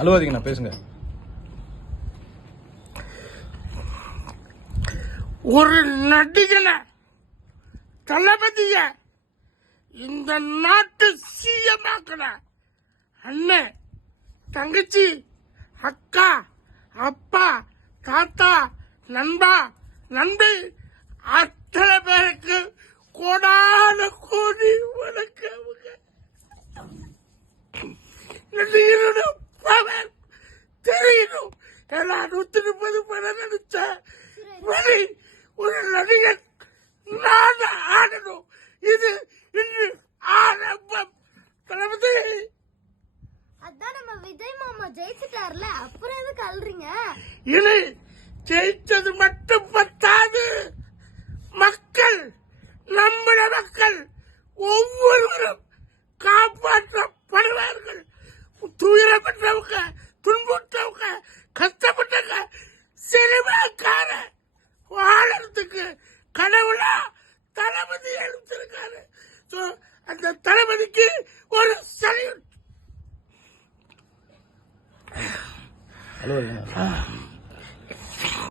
அழுவாதீங்கண்ணா, பேசுங்க. ஒரு நடிகனை தளபதிய இந்த நாட்டு சிஎமாக்குன அண்ணன், தங்கச்சி, அக்கா, அப்பா, தாத்தா, நண்பா, நண்பி அத்தனை பேருக்கு கோடான கோடி வணக்கமுங்க. நடிகரோட பவர் தெரியணும். ஏன்னா 130 படம் நடிச்ச வழி ஒரு நடிகன் நான் ஆடணும். இது இன்று ஆரம்பம். தளபதி அதான் நம்ம விஜய் மாமா ஜெயிச்சிட்டார்ல, அப்புறம் எதுக்கு அல்றீங்க? இனி ஜெயிச்சது மட்டும் பத்தாது, மக்கள், நம்முடைய மக்கள் ஒவ்வொருவரும் காப்பாற்றப்படுவார்கள். துயரப்பட்டவங்க, துன்புற்றவங்க, கஷ்டப்பட்டவங்க, சினிமாக்கார வாழறதுக்கு கடவுளா தளபதி எழுந்திருக்காரு. அந்த தளபதிக்கு ஒரு சல்யூட். அழுவாதீங்கண்ணா.